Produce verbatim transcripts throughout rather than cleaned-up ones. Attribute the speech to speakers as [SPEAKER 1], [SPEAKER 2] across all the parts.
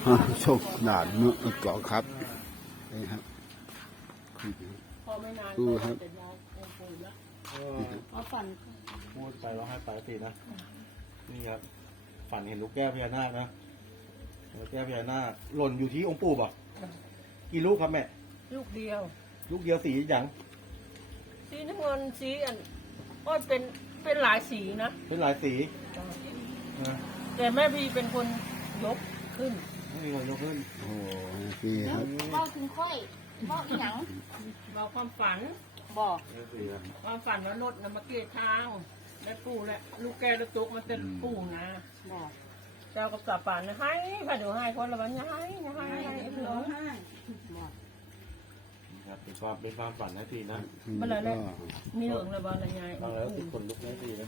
[SPEAKER 1] โชคหนาเนื้อเกาะครับนี่ครับดูครับ
[SPEAKER 2] เอาฝัน
[SPEAKER 3] พูดไปร้องไห้ไปสินะนี่ครับฝันเห็นลูกแก้วพญานาคนะลูกแก้วพญานาคหล่นอยู่ที่องค์ปู่ป่ะกี่ลูกครับแม่
[SPEAKER 4] ลูกเดียว
[SPEAKER 3] ลูกเดียวสีอย่าง
[SPEAKER 4] สีน้ำเงินสีอันก็เป็นเป็นหลายสีนะ
[SPEAKER 3] เป็นหลายสี
[SPEAKER 4] แต่แม่พี่เป็นคนยกขึ้น
[SPEAKER 3] ไม่มีคนยกขึ้น
[SPEAKER 1] โอ้พี่ครับ
[SPEAKER 2] บอกถึงค่อยบอกอีหยัง
[SPEAKER 4] บอกความฝัน
[SPEAKER 2] บอก
[SPEAKER 4] ความฝันว่ารถนำมาเกยทางและปู่และลูกแก้วลูกตุ๊กมันเป็นปู่นะ
[SPEAKER 2] บอก
[SPEAKER 4] เจ้ากับสาปานนะให้ผ่านเดี๋ยวให้คนละวันให้ให้ให้เหลือให้
[SPEAKER 3] ครับเป็นความเป็นความฝันนะทีนะ
[SPEAKER 4] มันอะไรเนี่ยมีเหลืองเลยบ้านอะไรไง
[SPEAKER 3] บางแล้วติดคนลุกนะทีนะ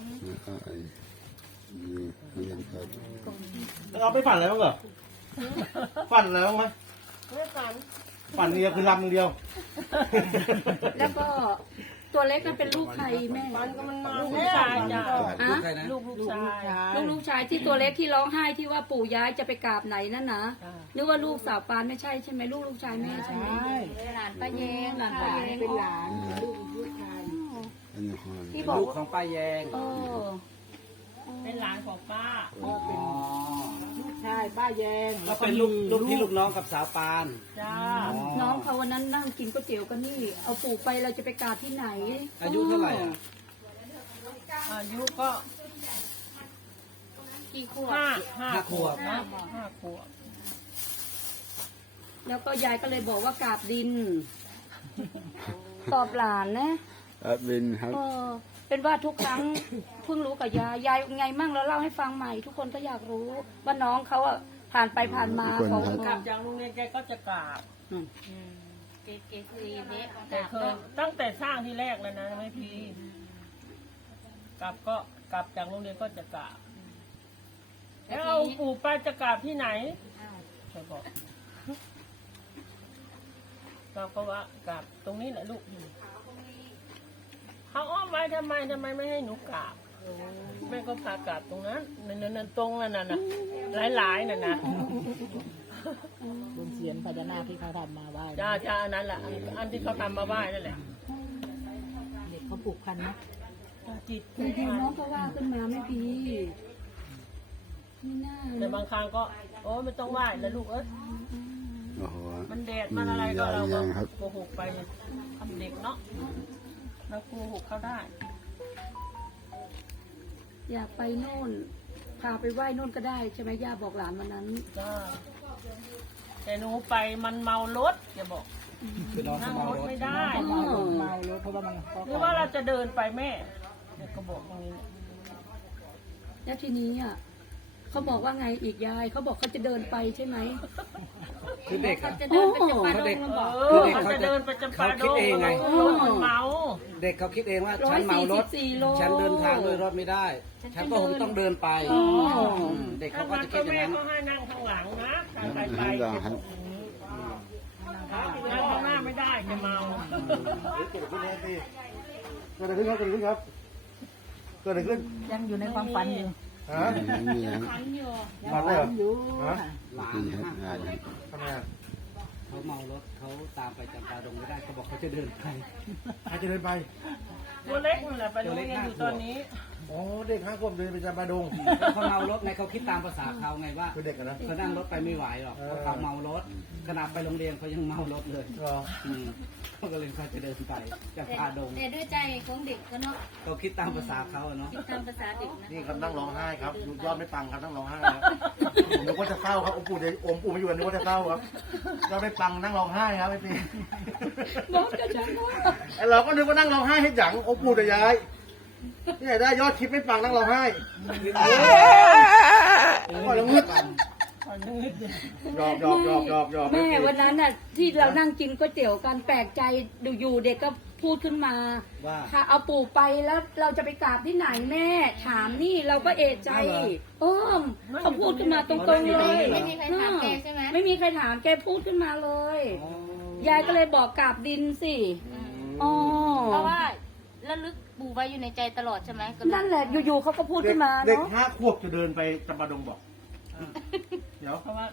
[SPEAKER 3] แล้วเราไปฝันอะไรบ้างเหรอฝันอะไรบ้างไหม
[SPEAKER 4] ไม่ฝัน
[SPEAKER 3] ฝันเดียวคือลำเดียว
[SPEAKER 2] แล้วก็ตัวเล็กนั่นเป็นลูกใครแม่
[SPEAKER 4] ฝันก็มันมาลูกชายจ้ะลูกลูกชาย
[SPEAKER 2] ลูกลูกชายที่ตัวเล็กที่ร้องไห้ที่ว่าปู่ย้ายจะไปกราบไหนนั่นนะนึกว่าลูกสาวปานไม่ใช่ใช่ไหมลูกลูกชายแม่ใช่ไหมหลานป้าแยงหลานป้าแยงเป็นหลานลูกลูกชาย
[SPEAKER 5] ที่บอกลูกของป้าแยง
[SPEAKER 4] เป็นหลานของป้า
[SPEAKER 5] ลูกชายป้าแยงแล้วเป็นลูกลูกที่ลูกน้องกับสาวปาน
[SPEAKER 4] จ้า
[SPEAKER 2] น้องเขาวันนั้นนั่งกินก๋วยเตี๋ยวกันนี่เอาปู่ไปเราจะไปกราบที่ไหน
[SPEAKER 5] อายุเท่าไหร่อ่ะ
[SPEAKER 4] อายุก็
[SPEAKER 2] กี่ขวบ
[SPEAKER 4] ห้าห้า
[SPEAKER 5] ขวบ
[SPEAKER 4] นะห้าขวบ
[SPEAKER 2] แล้วก็ยายก็เลยบอกว่ากราบดินตอบหลานนะ
[SPEAKER 1] กราบดินครับ
[SPEAKER 2] เป็นว่าทุกครั้งเพิ่งรู้กับยายยายไงมั่งแล้วเล่าให้ฟังใหม่ทุกคนก็อยากรู้ว่าน้องเขาอ่ะผ่านไปผ่านมา
[SPEAKER 4] เขากราบจากโรงเรียนแกก็จะกราบ
[SPEAKER 2] เกเกคือเนะ
[SPEAKER 4] แต่เคยตั้งแต่สร้างที่แรกเลยนะไม่พีกลับก็กลับจากโรงเรียนก็จะกราบแล้วเอาปู่ไปจะกราบที่ไหนเขาบอกเราก็ว่ากราบตรงนี้แหละลูกเขาอ้อมไว้ทำไมทำไมไม่ให้หนูกราบแม่ก็พากราบตรงนั้นนั่นๆตรงนั่นน่ะหลายๆนั่นนะ
[SPEAKER 5] บนเสียนพญานาคที่เขาทำมาไหว้
[SPEAKER 4] จ้าจ้าอันนั้นแหละอันที่เขาทำมาไหว้นั่นแหละ
[SPEAKER 5] เด็กเขาปลูกพันธุ์นะ
[SPEAKER 4] จิต
[SPEAKER 2] ดีน้องก็ว่าขึ้นมาไม่พีไม่น่า
[SPEAKER 4] แต่บางครั้งก็โอ้ไม่ต้องไหว้แล้วลูกเอ้ยมันแดดมันอะไรก็เราก็โกหกไปทำเด็กเนาะเราโกหกเขาได้
[SPEAKER 2] อยากไปโน่นพาไปไหว้โน่นก็ได้ใช่ไหมย่าบอกหลานวันนั้น
[SPEAKER 4] จ้าแต่หนูไปมันเมารถอย่าบอกนั่งรถไม่ได้
[SPEAKER 5] เมารถเพราะว่ามัน
[SPEAKER 4] หรือว่าเราจะเดินไปแม่เด็กก็บอกตรงนี้
[SPEAKER 2] แล้วทีนี้อ่ะเขาบอกว่าไงอีกยายเขาบอกเขาจะเดินไปใช่ไหม
[SPEAKER 5] คือเด็ก
[SPEAKER 2] เขาจะเดินไปจำปาดง
[SPEAKER 4] คือเด็กเขาจะเดินไปจำปาดงเขาคิดเองไงเมา
[SPEAKER 5] เด็กเขาคิดเองว่าฉันเมารถฉันเดินทางด้วยรถไม่ได้ฉันก็คงต้องเดินไปเด็กเขาก็จะคิดอย่างนั้น
[SPEAKER 4] เขาให้นั่งข้างหลังนะการไปไปนั่งข้างหน้าไม่ได้จะเมา
[SPEAKER 3] เกิดอะไรขึ้นเกิดอะไรขึ้นครับเกิดอะไรขึ้นครับเกิดอะไรขึ้น
[SPEAKER 5] ยังอยู่ในความฝันอยู่
[SPEAKER 3] ฮะ
[SPEAKER 2] ฝันอยู่
[SPEAKER 3] ฝันเลย
[SPEAKER 5] อยู่
[SPEAKER 3] ฮะ
[SPEAKER 5] หลานทำไมเขาเมารถเขาตามไปจำปาดงไม่ได้เขาบอกเขาจะเดินไป
[SPEAKER 3] ใครจะเดินไป
[SPEAKER 4] ตัวเล็กนั่นแหละไปโรงเรียนอยู่ตอนนี้
[SPEAKER 3] อ๋อเด็กห้าขวบเดินไปจำปาดง
[SPEAKER 5] เขาเมารถไงเขาคิดตามภาษาเขาไงว่า
[SPEAKER 3] เด็กนะ
[SPEAKER 5] เขานั่งรถไปไม่ไหวหรอกเขาเมารถขนาดไปโรงเรียนเขายังเมารถเลยเขาก็เลยเขาจะเดินไปจำปาดง
[SPEAKER 2] แต่ด้วยใจของเด็กก็เนาะ
[SPEAKER 5] เขาคิดตามภาษาเขาเนาะ
[SPEAKER 2] คิดตามภาษาเด็กนะ
[SPEAKER 3] นี่เขานั่งร้องไห้ครับยอดไม่ปังครับนั่งร้องไห้ครับผมนึกว่าจะเศร้าครับองค์ปู่จะองค์ปู่มาอยู่นึกว่าจะเศร้าครับยอดไม่ปังนั่งร้องไห้ครับไอ้ปี
[SPEAKER 2] บอกจะฉัน
[SPEAKER 3] เราก็นึกว่านั่งร้องไห้ให้หยั่งองค์ปู่จะย้ายนี่ได้ยอดคลิปไม่ปังนั่งร้องไห้ก็ยังมืดหยอกหยอกหยอกหยอกหยอก
[SPEAKER 2] แม่วันนั้นน่ะที่เรานั่งกินก๋วยเตี๋ยวกันแปลกใจดูอยู่เด็กก็พูดขึ้นมาว่าถ้าเอาปู่ไปแล้วเราจะไปกราบที่ไหนแม่ถามนี่เราก็เอะใจเออเขาพูดขึ้นมาตรงๆเลย
[SPEAKER 6] ไม่มีใครถามแกใช่ไหม
[SPEAKER 2] ไม่มีใครถามแกพูดขึ้นมาเลยยายก็เลยบอกกราบดินสิอ๋อ
[SPEAKER 6] เพราะว่าระลึกปู่ไว้อยู่ในใจตลอดใช่ไหม
[SPEAKER 2] นั่นแหละอยู่ๆเขาก็พูดขึ้นมาเนาะ
[SPEAKER 3] เด็กห้าขวบจะเดินไปจำปาดงบอก
[SPEAKER 4] เดี๋ยวเพราะว่า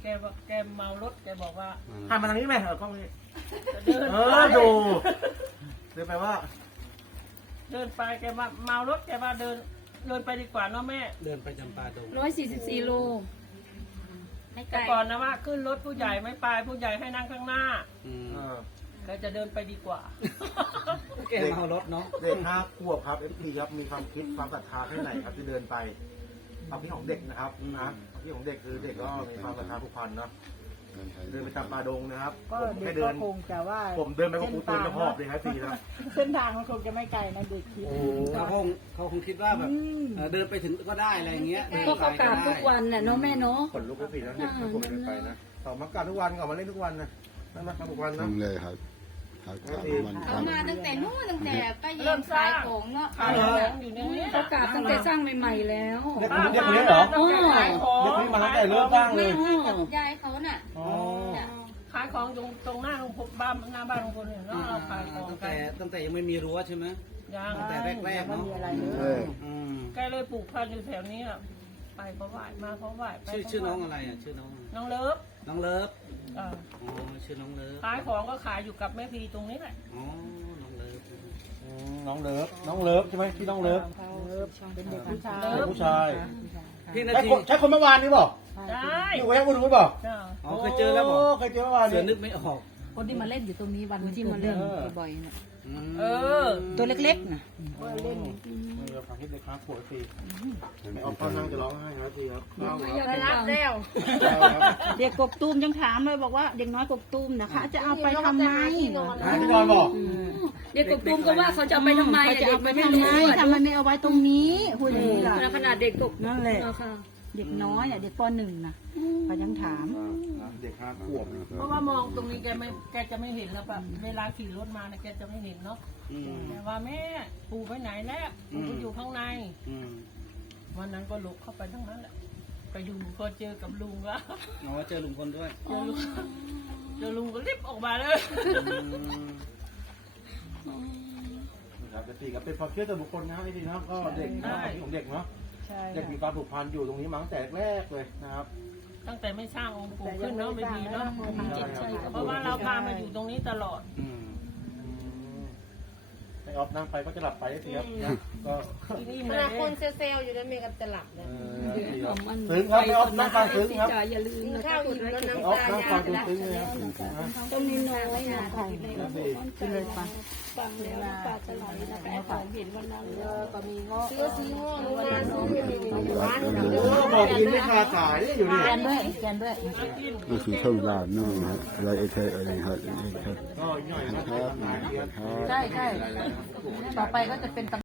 [SPEAKER 4] แกว่าแกเมารถแกบอกว่า
[SPEAKER 3] หันมาทางนี้ไหมเออกล้องนี้
[SPEAKER 4] จะเดิน
[SPEAKER 3] เอ
[SPEAKER 4] ไป
[SPEAKER 3] อดูเดินไปว่า
[SPEAKER 4] เดินไปแกว่าเมารถแกว่าเดินเดินไปดีกว่าเนาะแม่
[SPEAKER 5] เดินไปจำปาดง
[SPEAKER 2] ร้อยสี่สิบสี่โล
[SPEAKER 6] ไม่ไก
[SPEAKER 4] แต่
[SPEAKER 6] ล
[SPEAKER 4] ก่อนนะว่าขึ้นรถผู้ใหญ่ไม่ไปผู้ใหญ่ให้นั่งข้างหน้า
[SPEAKER 5] อืม
[SPEAKER 3] เออ
[SPEAKER 4] แกจะเดินไปดีกว่า
[SPEAKER 5] แกเมารถเนาะ
[SPEAKER 3] เด็กห้าขวบครับเอฟซีครับมีความคิดความศรัทธาแค่ไหนครับที่เดินไปความคิดของเด็กนะครับนะความคิดของเด็กคือเด็กก็มีความศรัทธาผูกพันเนาะเดินไปตามป่าดงนะครับ
[SPEAKER 7] ก็
[SPEAKER 3] ผม
[SPEAKER 7] เด็
[SPEAKER 3] แค่
[SPEAKER 7] ก
[SPEAKER 3] เดิ
[SPEAKER 7] ก็
[SPEAKER 3] น
[SPEAKER 7] คงจะว่า
[SPEAKER 3] ผมเดินไปกับปูตูนจะหอบเลยครับพี่นะ
[SPEAKER 7] เส้นทางมันคงจะไม่ไกลนะเด็กคิด
[SPEAKER 3] โอ้
[SPEAKER 5] เขาคงเขาคงคิดว่าแบบเออเดินไปถึงก็ได้อะไรเงี้ย
[SPEAKER 2] ก็เขากราบทุกวันน่ะเนาะแม่เนาะ
[SPEAKER 3] ขนลุกก็พี่นะเนี่ยถ้าผมเดินไปนะต่อมากราบทุกวันก่อนมาเล่นทุกวันนะนั่นนะครับทุกวัน
[SPEAKER 1] ต้
[SPEAKER 3] นะ
[SPEAKER 1] องเลยครับครับกราบวัน
[SPEAKER 6] เขามาตั้งแต่นู้นตั้งแต่ป้าเย็
[SPEAKER 4] เริ่
[SPEAKER 6] น
[SPEAKER 4] มสร้า
[SPEAKER 6] ขาง ยของเนาะ
[SPEAKER 4] ขายของอยู่ในนี้
[SPEAKER 2] เขากราบตั้งแต่สร้างใหม่ๆแล้ว
[SPEAKER 3] เด็กคนนี้เด็กคนนี้เหรอ
[SPEAKER 4] ตั้งแต่ขายของ
[SPEAKER 3] เด็กคนนี้มาตั้งแต่เริ่มสร้างเล
[SPEAKER 6] ไม่
[SPEAKER 3] ย
[SPEAKER 6] ให้กับยายเขาน่ะ
[SPEAKER 3] อ๋อ
[SPEAKER 6] จ้ะ
[SPEAKER 4] ขายของตรงตรงหน้าโรงพยาบาลหน้าบ้านโรงพยาบาลเนาะเราขายของ
[SPEAKER 5] ตั้ง
[SPEAKER 4] กั
[SPEAKER 5] แต่
[SPEAKER 4] น
[SPEAKER 5] ตั้งแต่ยังไม่มีรั้วใช่ไหม
[SPEAKER 4] ยัง
[SPEAKER 5] ตั้งแต่แรกๆ
[SPEAKER 7] ไม่
[SPEAKER 5] เนาะ
[SPEAKER 7] มีอะไรเล
[SPEAKER 1] เอย อ
[SPEAKER 5] อืม
[SPEAKER 4] แกเลยปลูกพันธุ์อยู่แถวนี้อะไปเพราะไหวมาเพราะไหวไป
[SPEAKER 5] ชื่อ
[SPEAKER 4] เพราะ
[SPEAKER 5] ชื่อน้อง
[SPEAKER 4] ไหว้
[SPEAKER 5] อะไรอ่ะชื่อน้อง
[SPEAKER 4] น้องเลิฟ
[SPEAKER 5] น้องเลิฟ
[SPEAKER 4] เออ
[SPEAKER 5] อ๋อชื่อน้องเลิฟ
[SPEAKER 4] ขายของก็ขายอยู่กับแม่พีตรงนี้แหละ
[SPEAKER 5] อ๋อน้องเลิฟ
[SPEAKER 3] อืมน้องเลิฟน้องเลิฟใช่ไหมที่น้องเลิฟ
[SPEAKER 7] เขาเป็นเด็กผู้ชาย
[SPEAKER 3] เด็กผู้ชาย
[SPEAKER 5] พี่นา
[SPEAKER 3] ใช่
[SPEAKER 5] ที
[SPEAKER 3] คนใช่คนเมื่อวานนี้บอก
[SPEAKER 4] ได้
[SPEAKER 3] อยู่กับยังบุญรู้บอก
[SPEAKER 4] จ้า
[SPEAKER 5] อ๋อเคยเจอแล้วบอก
[SPEAKER 3] เคยเจอเมื่อวาน
[SPEAKER 5] เสื
[SPEAKER 3] นี้
[SPEAKER 5] อนึกไม่ออก
[SPEAKER 7] คนที่มาเล่นอยู่ตรงนี้วันที่มาเล่นบ่อยๆน่ะ
[SPEAKER 5] ม
[SPEAKER 4] เออ
[SPEAKER 7] ตัวเล็กๆน่ะ
[SPEAKER 3] เล่นเออความคิดเด็กค้าขวดปีไม่เอาข้าวนั่งจะร้องไห้ครับพี่ครับข้าวครับ
[SPEAKER 2] ไปรับแล้ว
[SPEAKER 7] เด็กกกตูมยังถามเลยบอกว่าเด็กน้อยกกตูมนะคะจะเอาไปทำไม
[SPEAKER 3] หาที่นอนบอก
[SPEAKER 2] เด็กกบตุ้มก็ว่าเขาจะเอาไปทำไม
[SPEAKER 7] เขาจะ
[SPEAKER 2] เด็
[SPEAKER 7] เอา
[SPEAKER 2] ก
[SPEAKER 7] ไป
[SPEAKER 2] ไม่
[SPEAKER 7] ทำไม
[SPEAKER 2] รู้
[SPEAKER 7] ทำไมไม่เอาไว้ตรงนี้พูดอย่างนี้ล่ะ
[SPEAKER 2] ขนาดเด็กกบ
[SPEAKER 7] นั่นแหละ
[SPEAKER 2] เอาค่ะ
[SPEAKER 7] เด็กน้อยอ่ะเด็กปหนึ่งน่ะเขายังถาม
[SPEAKER 3] เด็กห้าขวบ
[SPEAKER 4] เพราะว่ามองตรงนี้แกไม่แกจะไม่เห็นแล้วแบบเวลาขี่รถมาเนี่ยแกจะไม่เห็นเนาะ
[SPEAKER 5] อืม
[SPEAKER 4] แต่ว่าแม่ปู่ไปไหนแล้วปู่ก็อยู่ข้างใน
[SPEAKER 5] อืม
[SPEAKER 4] วันนั้นก็ลุกเข้าไปทั้งนั้นแหละไปอยู่ก็เจอกับลุงแล้ว
[SPEAKER 5] อ๋อเจอลุงพลด้วย
[SPEAKER 4] เจอลุงเจอลุงก็รีบออกมาเลย
[SPEAKER 3] ครับจะตีกับเป็นความเชื่อส่วนบุคคลนะพี่ทีนะก็เด็กนะที่ของเด็กเนาะ
[SPEAKER 7] ใช่
[SPEAKER 3] เด็กมีความผูกพันอยู่ตรงนี้มาตั้งแต่แรกเลยนะครับ
[SPEAKER 4] ตั้งแต่ไม่สร้างองค์ปู่ขึ้นเนาะไม่ดีเนาะ
[SPEAKER 2] จิตใจกับ
[SPEAKER 4] เพราะว่าเราพามาอยู่ตรงนี้ตลอด
[SPEAKER 5] อืม
[SPEAKER 3] ไอออฟนั่งไปก็จะหลับไปทีครับนะก็
[SPEAKER 4] ที่นี่
[SPEAKER 6] ข
[SPEAKER 4] มา
[SPEAKER 6] นาด
[SPEAKER 4] เล
[SPEAKER 6] คน
[SPEAKER 4] ย
[SPEAKER 6] เซลล์อยู่แล้วเมย์ก็จะหลับเลย
[SPEAKER 3] ซึ้งครับไอออฟนั่งฟังซึ้งครับ
[SPEAKER 2] อย่าลืม
[SPEAKER 6] กิน
[SPEAKER 2] นะ
[SPEAKER 6] ข้าวอิ่มแล้ว
[SPEAKER 3] ไอ
[SPEAKER 6] น้ำ
[SPEAKER 3] ออฟ
[SPEAKER 6] ตา
[SPEAKER 3] นั่ง
[SPEAKER 6] ยา
[SPEAKER 3] ฟัง
[SPEAKER 6] จะหลับ
[SPEAKER 3] ซึ้งเลยครับ
[SPEAKER 2] ต้นนี้น้อยนะ
[SPEAKER 7] กินเลยปะ
[SPEAKER 2] ฟังแล้วน้ำตาจะไหลนะแต่ฝันเห็นวันนั้น
[SPEAKER 7] ก็มีงอ
[SPEAKER 6] เสื้อสีม่วงลงมาซื้อไม่มีร้าน
[SPEAKER 3] โอ้บอกกินไม่ขาดสายอยู่นี่
[SPEAKER 7] แกนด้วยแกนด้วย
[SPEAKER 1] ก็คือช่องลาดนู่นครับอะไรเอเทอะไรครับเอเท
[SPEAKER 3] ก็หน่อยนะครับ
[SPEAKER 7] ใช่ใช่ต่อไปก็จะเป็น